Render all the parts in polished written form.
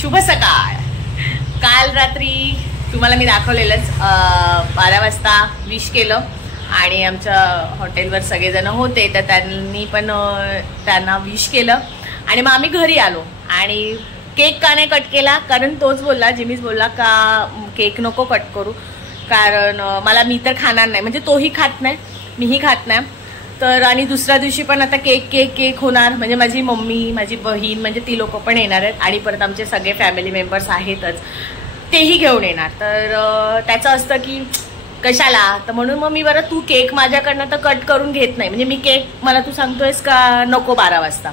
शुभ सकाळ. काल रात्री तुम्हाला मी दाखवलेलंच 12 वाजता विश केलं आणि आमच्या हॉटेलवर सगळेजण होते तर त्यांनी पण त्यांना विश केलं आणि मग आम्ही घरी आलो. आणि केक का नाही कट केला कारण तोच बोलला, जिमीच बोलला का केक नको कट करू कारण मी तर खाणार नाही, म्हणजे तोही खात नाही मीही खात नाही. तर आणि दुसऱ्या दिवशी पण आता केक केक केक होणार, म्हणजे माझी मम्मी माझी बहीण म्हणजे ती लोक पण येणार आहेत आणि परत आमचे सगळे फॅमिली मेंबर्स आहेतच तेही घेऊन येणार. तर त्याचं असतं की कशाला, तर म्हणून मग मी बरं तू केक माझ्याकडनं तर कट करून घेत नाही, म्हणजे मी केक मला तू सांगतोयस का नको 12 वाजता,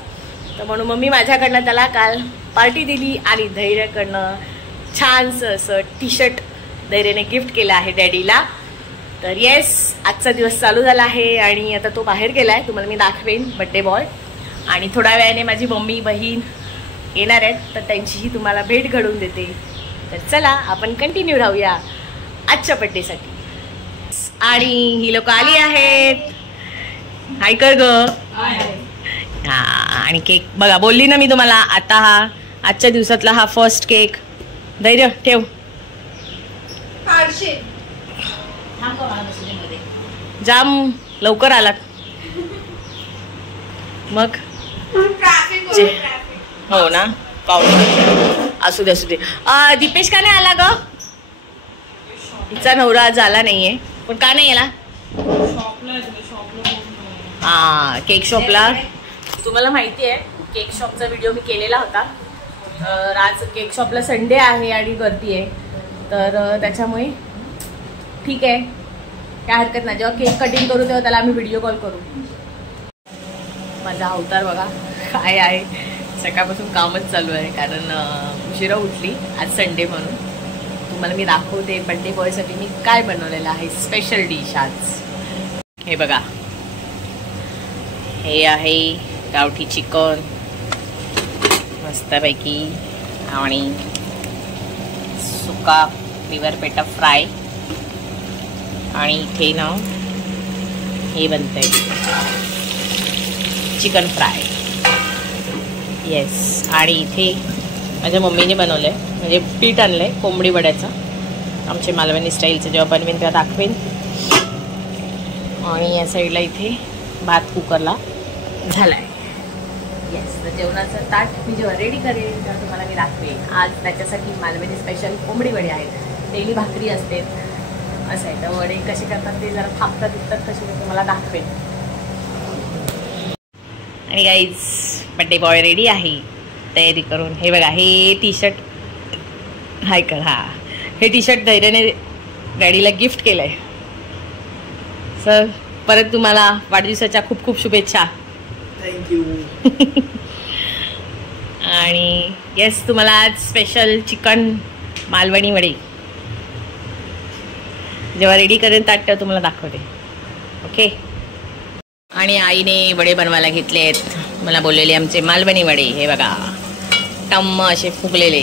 तर म्हणून मग मी माझ्याकडनं त्याला काल पार्टी दिली आणि धैर्यकडनं छानसं असं टी शर्ट धैर्यने गिफ्ट केलं आहे डॅडीला. तर येस, आजचा दिवस चालू झाला आहे आणि आता तो बाहेर गेला आहे, तुम्हाला मी दाखवेन बड्डे बॉय. आणि थोड्या वेळाने माझी मम्मी बहीण येणार आहेत तर त्यांचीही तुम्हाला भेट घडवून देते. तर चला आपण कंटिन्यू राहूया आजच्या बड्डेसाठी. आणि ही लोक आली आहेत. हाय कर ग. हा, आणि केक बघा, बोलली ना मी तुम्हाला, आता हा आजच्या दिवसातला हा फर्स्ट केक. धैर्य ठेव. जाम लवकर आलात मग. हो ना, पाऊस असू दे असू दे. दीपेश का नाही आला ग? तिचा नवरा आज आला नाहीये, पण का नाही आला? हा, केक शॉपला. तुम्हाला माहिती आहे केक शॉपचा व्हिडिओ मी केलेला होता. तर आज केक शॉपला संडे आहे आणि गर्दी आहे, तर त्याच्यामुळे ठीक आहे, काय हरकत नाही. जेव्हा केक कटिंग करू तेव्हा त्याला आम्ही व्हिडिओ कॉल करू. माझा अवतार बघा काय आहे. सकाळपासून कामच चालू आहे कारण उशिरा उठली आज संडे म्हणून. तुम्हाला मी दाखवते बड्डे बॉयसाठी मी काय बनवलेलं आहे स्पेशल डिश आज. हे बघा, हे आहे गावठी चिकन मस्तपैकी आणि सुका लिव्हर पेटा फ्राय. आणि इथे ना हे बनतंय चिकन फ्राय. येस, आणि इथे माझ्या मम्मीने बनवलंय, म्हणजे पीठ आणलंय कोंबडी वड्याचं आमचे मालवणी स्टाईलचं. जेव्हा बनवेन तेव्हा दाखवेन. आणि या साईडला इथे भात कुकरला झालाय. येस, तर जेवणाचं ताट मी जेव्हा रेडी करेन तेव्हा तुम्हाला मी दाखवेन. आज त्याच्यासाठी मालवणी स्पेशल कोंबडी वडे आहेत. डेली भाकरी असते असं आहे, तर वडे कसे करतात ते जरा थांबतात दिसतात कसे ते तुम्हाला दाखवेन. आणि गाईज बड्डे बॉय रेडी आहे तयारी करून. हे बघा, हे टी शर्ट हाय कर. हा, हे टी शर्ट धैर्याने डॅडीला गिफ्ट केलंय. सर परत तुम्हाला वाढदिवसाच्या खूप खूप शुभेच्छा. थँक्यू. आणि येस, तुम्हाला आज स्पेशल चिकन मालवणी वडे जेव्हा रेडी करेन ताट तुम्हाला दाखवते. ओके. आणि आईने वडे बनवायला घेतले आहेत. मला बोललेले आमचे मालवणी वडे. हे बघा, टम्म असे फुगलेले.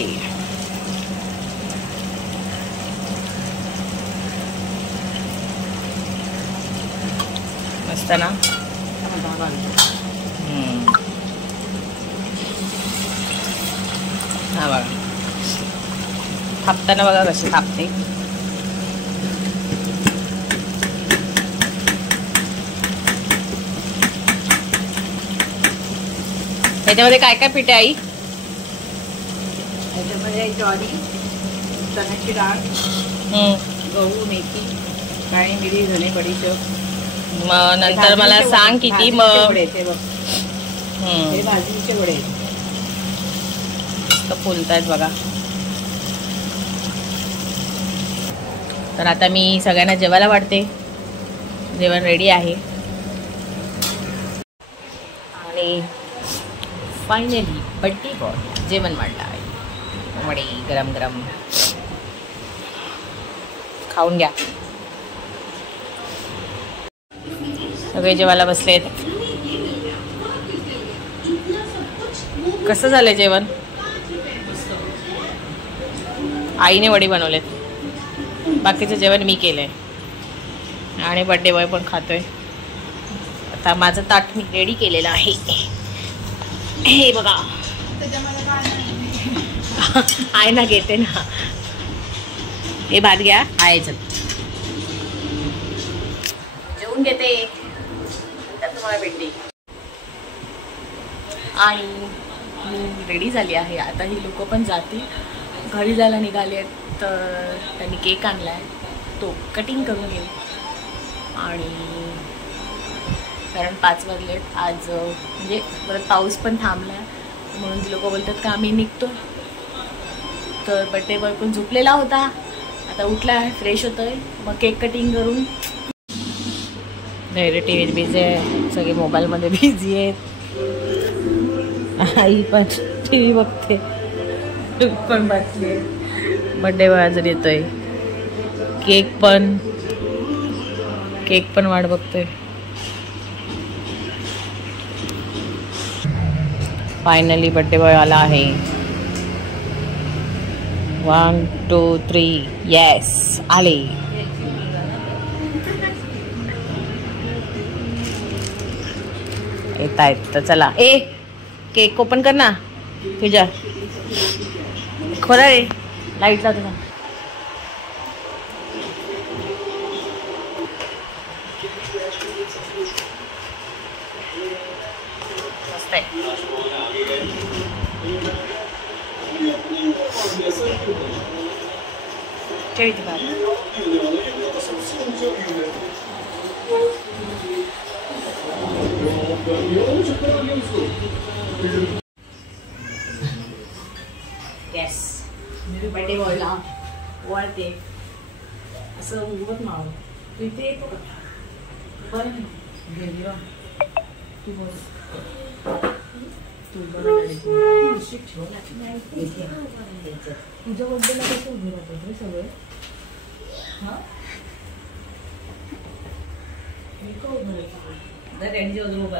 मस्त ना. हा बघा, थापताना बघा कसे थापते. त्याच्यामध्ये काय काय पीठ आहे आई? त्याच्यामध्ये ज्वारी, चण्याची डाळ, गहू, मेथी, काळी मिरी, धने, बडीशेप. मग नंतर मला सांग किती. मग हे भाजणीचे वडे फुलतायत बघा. तर आता मी सगळ्यांना जेवायला वाढते. जेवण रेडी आहे आणि फायनली बड्डे बॉय जेवण वाढलं आहे. वडे गरम गरम खाऊन घ्या. सगळे जेवायला बसलेत. कसं झालंय जेवण? आईने वडी बनवलेत, बाकीचं जेवण मी केलंय आणि बड्डे बॉय पण खातोय. आता माझं ताट मी रेडी केलेलं आहे. हे बघा, आहे ना, घेते ना. हे भात घ्या. आहे चल जेवून घेते, तुम्हाला भेटते. आणि मी रेडी झाली आहे. आता ही लोक पण जातील, घरी जायला निघाले आहेत. तर त्यांनी केक आणला आहे, तो कटिंग करून घेऊ. आणि कारण 5 वाजलेत आज, म्हणजे परत पाऊस पण थांबला आहे, म्हणून ती लोक बोलतात का आम्ही निघतो. तर बड्डे बॉय पण झोपलेला होता, आता उठला आहे, फ्रेश होतोय, मग केक कटिंग करून. धैर्य टी व्हीत बिझी आहे, सगळे मोबाईलमध्ये बिझी आहेत. आई पण टी व्ही बघते, पण बसले. बड्डे बॉय अजून येतोय, केक पण वाट बघतोय. फायनली बड्डे बॉय आला आहे. 1 2 3 येस आले. येत आहेत तर चला. ए केक ओपन कर ना तुझ्या. खरं रे, लाईट ला तुझा. मस्त आहे. ठेवी बाहेर. येस, बड्डे बॉयला ओवाळते. असं उभत माव तू इथे येतो का? बरं गेली वा तू बस. तुझ्या बड्डेला कसं उभे राहतो हे सगळं? हां मी का उभं राहतो? त्यांच्या बाजूला उभा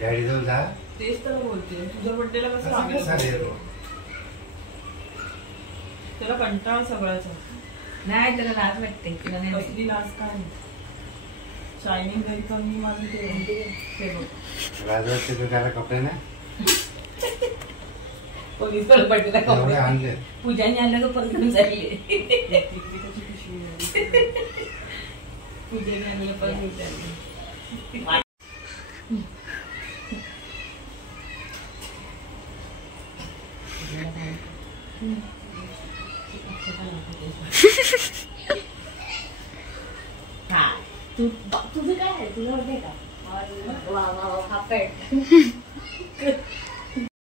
डॅडी जाऊन जा. तेच तर बोलते, तुझ्या बड्डेला कसं लागलं? त्याला कंटाळ सगळ्याचा. नाही त्याला लाज वाटते. तिला नाही कसली लाज काय? शायनिंग घरी कमी माझं ते बघ लाज वाटते तर त्याला कपडे ना पोलीस बड्डेला कपडे आणले. पूजाने आणलं तो पण घेऊन जाईल. पूजेने आणलं पण घेऊन जाईल. तुझं काय आहे? तुझं बर्थडे का?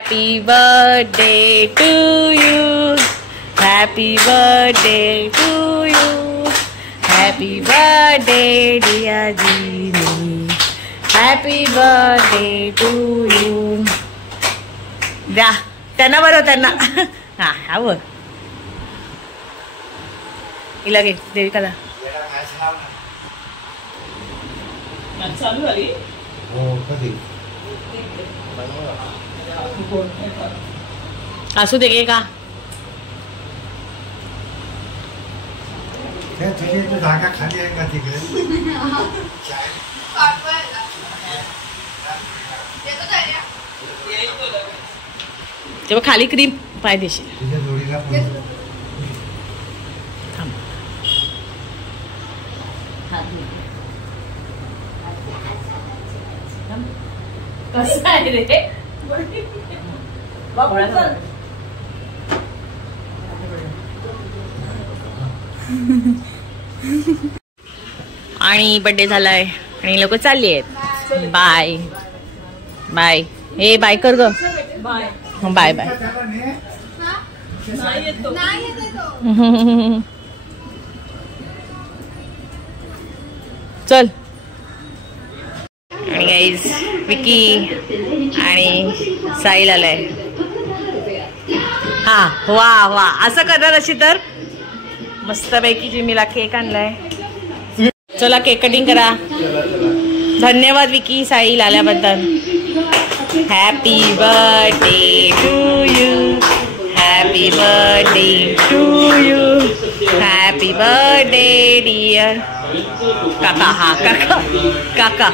Happy birthday to you, happy birthday to you, happy birthday dear Jeeni, happy birthday to you. द्या त्यांना बरं, त्यांना. हा हवं हिला घे देविकाला. चालू झाली असू दे का? जागा खाली आहे का तिकडे? तेव्हा खाली क्रीम पायदेशीर. तुझ्या जोडीला कसं आहे रे? आणि बर्थडे झालाय आणि लोक चालली आहेत. Bye bye. हे बाय कर ग. Bye bye bye. चल. आणि गाईज विकी आणि साहिल आलाय. हा वा वा असं करणार अशी तर मस्तपैकी जिमीला केक आणलाय. चला केक कटिंग करा. धन्यवाद विकी साहिल आल्याबद्दल. Happy birthday to you, happy birthday to you, happy birthday dear काका हा काका काका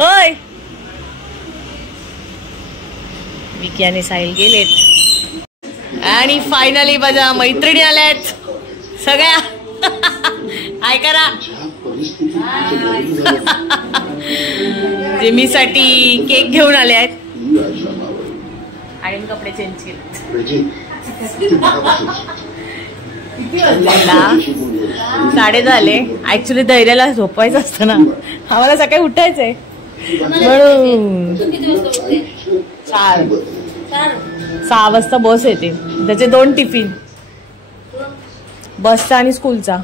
ओय विकी आणि साहिल गेलेत आणि फायनली माझ्या मैत्रिणी आल्यात सगळ्या. हाय करा. जिमीसाठी केक घेऊन आले आहेत आणि मी कपडे चेंज केले. 10:30 झाले. ऍक्च्युली धैर्याला झोपायचं असतं ना, आम्हाला सकाळी उठायचंय म्हणून 6 वाजता बस येते. त्याचे 2 टिफिन, बसचा आणि स्कूलचा.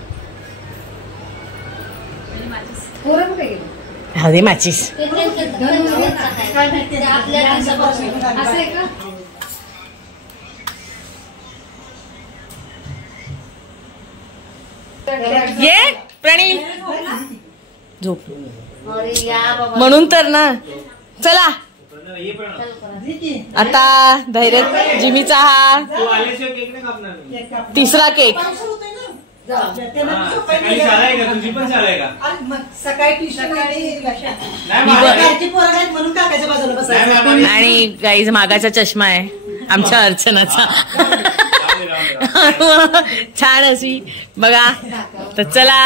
हवे माचीस ये प्रणील झोप म्हणून तर ना. चला आता धैर्य जिमीचा हा 3रा केक. आणि गाईज मागाचा चष्मा आहे आमच्या अर्चनाचा. छान अशी बघा. तर चला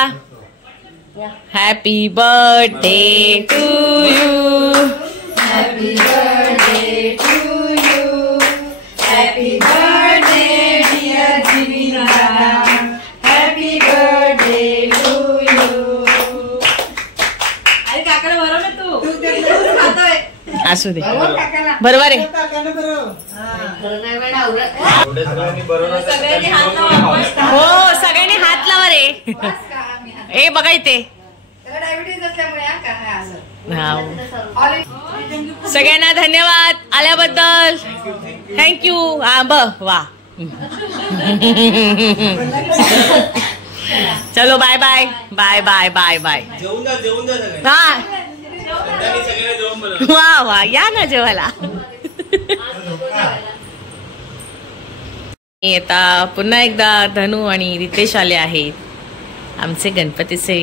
happy birthday to you. Happy birthday to you. Happy birthday dear जिमीला. Happy birthday to you. अरे काकाला बरोबर तू असू दे बरोबर आहे. हो सगळ्यांनी हात लावा रे. ए बघा इथे सगळ्यांना धन्यवाद आल्याबद्दल. थँक्यू. हा वा. चलो bye bye bye bye bye bye. हा वा वा या ना जेवायला. आता पुन्हा एकदा धनू आणि रितेश आले आहेत, आमचे गणपतीचे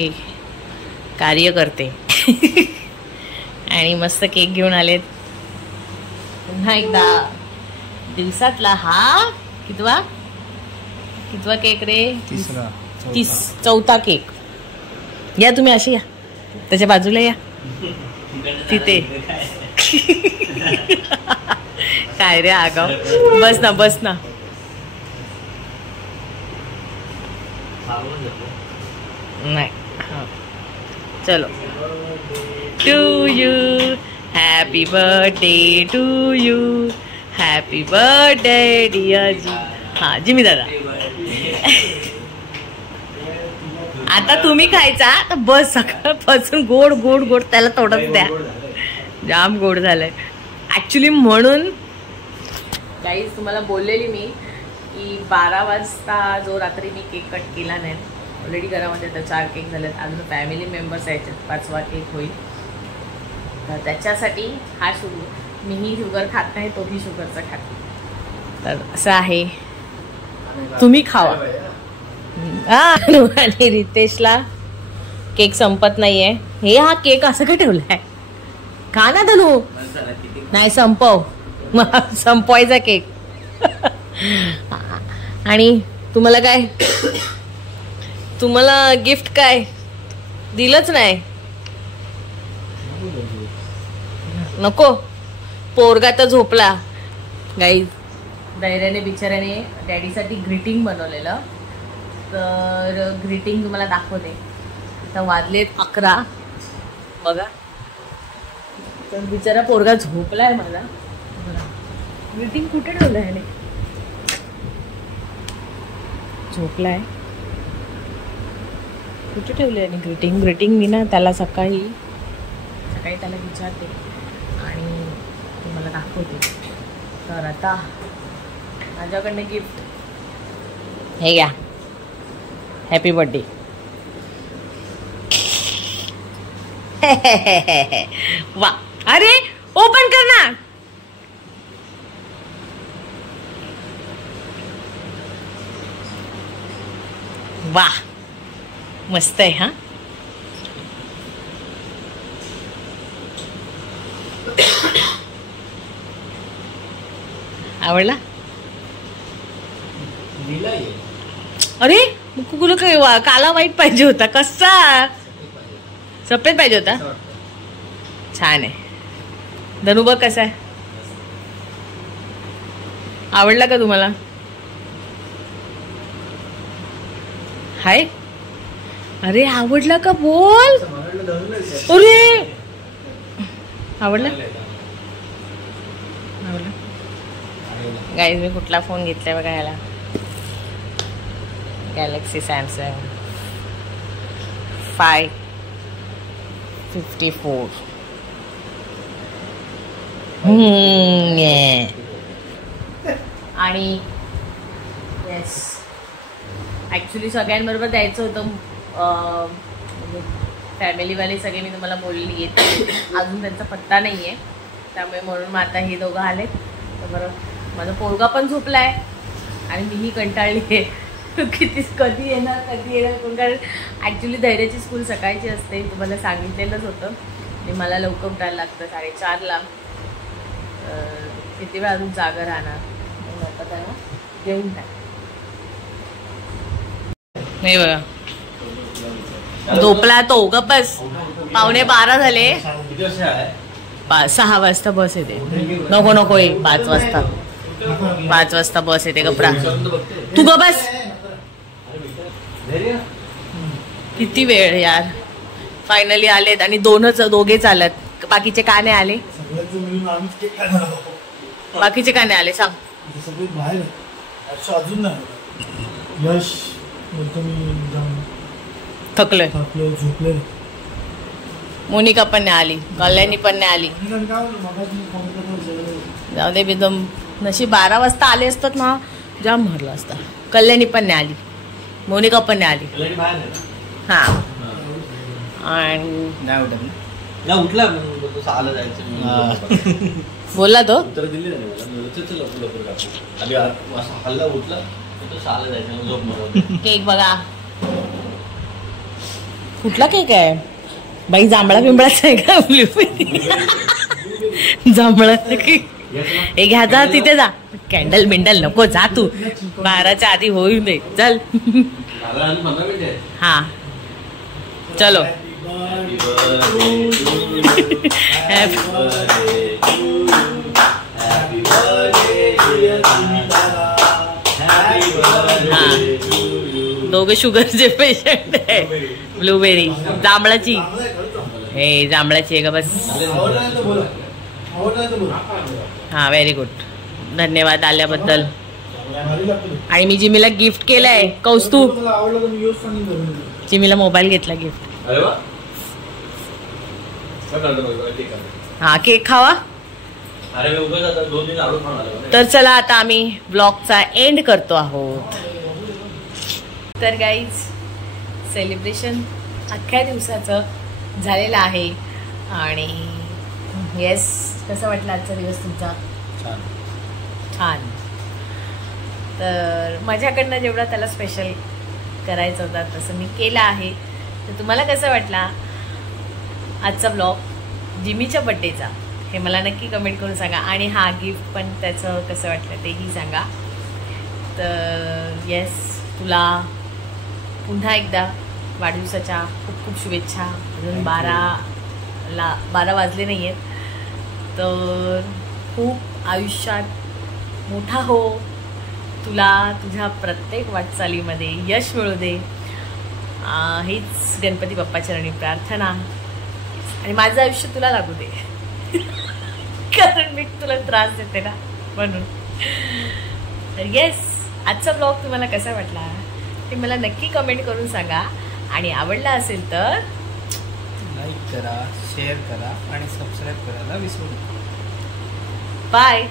कार्यकर्ते. आणि मस्त केक घेऊन आलेत. पुन्हा एकदा दिवसातला हा कितवा केक रे? 4था केक. या तुम्ही अशी या, त्याच्या बाजूला या तिथे. काय रे आगाव. बस ना बस ना. नाही चलो. To you happy birthday to you. Happy birthday dear जी. हा जिमी दादा. आता तुम्ही खायचा तर बस. सकाळपासून गोड गोड गोड त्याला तोडत द्या. जाम गोड झालंय ऍक्च्युली. म्हणून गाईज तुम्हाला बोललेली मी की 12 वाजता जो रात्री मी केक कट केला नाही. ऑलरेडी घरामध्ये आता 4 केक झालेत. अजून फॅमिली मेंबर्स यायचे. 5वा केक होईल. तर त्याच्यासाठी हा शुगर. मीही शुगर खात नाही, तोही शुगरचा खात. तर असं आहे. तुम्ही खावा. आणि रितेशला केक संपत नाहीये. हे हा केक असं काय ठेवलाय? खा ना धनू. नाही संपव. संपवायचा केक. आणि तुम्हाला काय, तुम्हाला गिफ्ट काय दिलंच नाही? नको. पोरगा तर झोपला. गाईज धैर्याने बिचाऱ्याने डॅडीसाठी ग्रीटिंग बनवलेलं. तर ग्रीटिंग तुम्हाला दाखवते. आता वाजलेत 11 बघा. तर बिचारा पोरगा झोपलाय माझा. ग्रीटिंग कुठे ठेवलं ह्याने? झोपलाय. कुठे ठेवलं ह्याने ग्रीटिंग? ग्रीटिंग मी ना त्याला सकाळी त्याला विचारते आणि तुम्हाला दाखवते. तर आता माझ्याकडनं गिफ्ट हे घ्या. Happy birthday. वा. अरे ओपन कर ना. वा मस्त आहे. हा आवडला. अरे कुकुला काय काला वाईट पाहिजे होता. कसा सफेद पाहिजे होता. छान आहे. धनु बघ कसा आहे. आवडला का तुम्हाला. हाय. अरे आवडला का बोल. अरे आवडला. गाईज मी कुठला फोन घेतलाय बघा ह्याला. Galaxy Samsung 554. आणि येस ॲक्च्युली सगळ्यांबरोबर द्यायचं होतं. म्हणजे फॅमिलीवाले सगळे मी तुम्हाला बोलली येते. अजून त्यांचा पत्ता नाही आहे. त्यामुळे म्हणून मग आता हे दोघं आलेत. तर बरं माझा पोरगा पण झोपला आहे आणि मीही कंटाळली आहे. कधी येणार कोण. कारण ॲक्च्युली धैर्याची स्कूल सकाळची असते. तुम्हाला सांगितलेलंच होतं. आणि मला लवकर उठायला लागतं 4:30ला. किती वेळ अजून जागा राहणार. आता त्याला जेवून टाक. नाही बघा झोपला तो. गप्पस 11:15 झाले. 6 वाजता बस येते. नको 5 वाजता. 5 वाजता बस येते. गप्रा तू ग बस. किती वेळ यार. फायनली आलेत आणि दोघेच आलेत. बाकीचे का नाही आले. बाकीचे का नाही आले सांग. अजून नाही. यश बोलतो मी थकलोय. झोपले. मोनिका पण नाही आली. कल्याणी पण नाही आली. जाऊ दे बिदम. नशीब 12 वाजता आले असतात ना जाम भरला असता. कल्याणी पण नाही आली. मोनिका पण नाही आली. हा आणि उठला बोलला तो. केक बघा. कुठला केक आहे बाई. जांभळा बिंबळाचा आहे का. जांभळा हे घ्या. जा तिथे जा. कॅन्डल बिंडल नको जा तू. 12च्या आधी होईल दे. चल. हा चलो. दोघे शुगरचे पेशंट आहे. ब्लूबेरी जांभळाची. हे जांभळाची आहे का बस. हा व्हेरी गुड. धन्यवाद आल्याबद्दल. आणि मी जिमीला गिफ्ट केलंय. कौस्तुभ जिमीला मोबाईल घेतला गिफ्ट. हा केक खावा. तर चला आता आम्ही ब्लॉगचा एंड करतो आहोत. तर गाईज सेलिब्रेशन अख्ख्या दिवसाचं झालेलं आहे. आणि येस कसं वाटलं आजचा दिवस तुमचा. छान. तर माझ्याकडनं जेवढा त्याला स्पेशल करायचं होता तसं मी केलं आहे. तर तुम्हाला कसं वाटला आजचा ब्लॉग जिमीच्या बड्डेचा हे मला नक्की कमेंट करून सांगा. आणि हा गिफ्ट पण त्याचं कसं वाटलं तेही सांगा. तर येस तुला पुन्हा एकदा वाढदिवसाच्या खूप खूप शुभेच्छा. अजून 12 वाजले नाही आहेत. तर खूप आयुष्यात मोठा हो. तुला तुझ्या प्रत्येक वाटचालीमध्ये यश मिळू दे. हीच गणपती बाप्पा चरणी प्रार्थना. आणि माझं आयुष्य तुला लागू दे. कारण मी तुला त्रास देते ना म्हणून. तर येस आजचा ब्लॉग तुम्हाला कसा वाटला ते मला नक्की कमेंट करून सांगा. आणि आवडला असेल तर लाईक करा, शेअर करा आणि सबस्क्राईब करायला विसरू नका. बाय.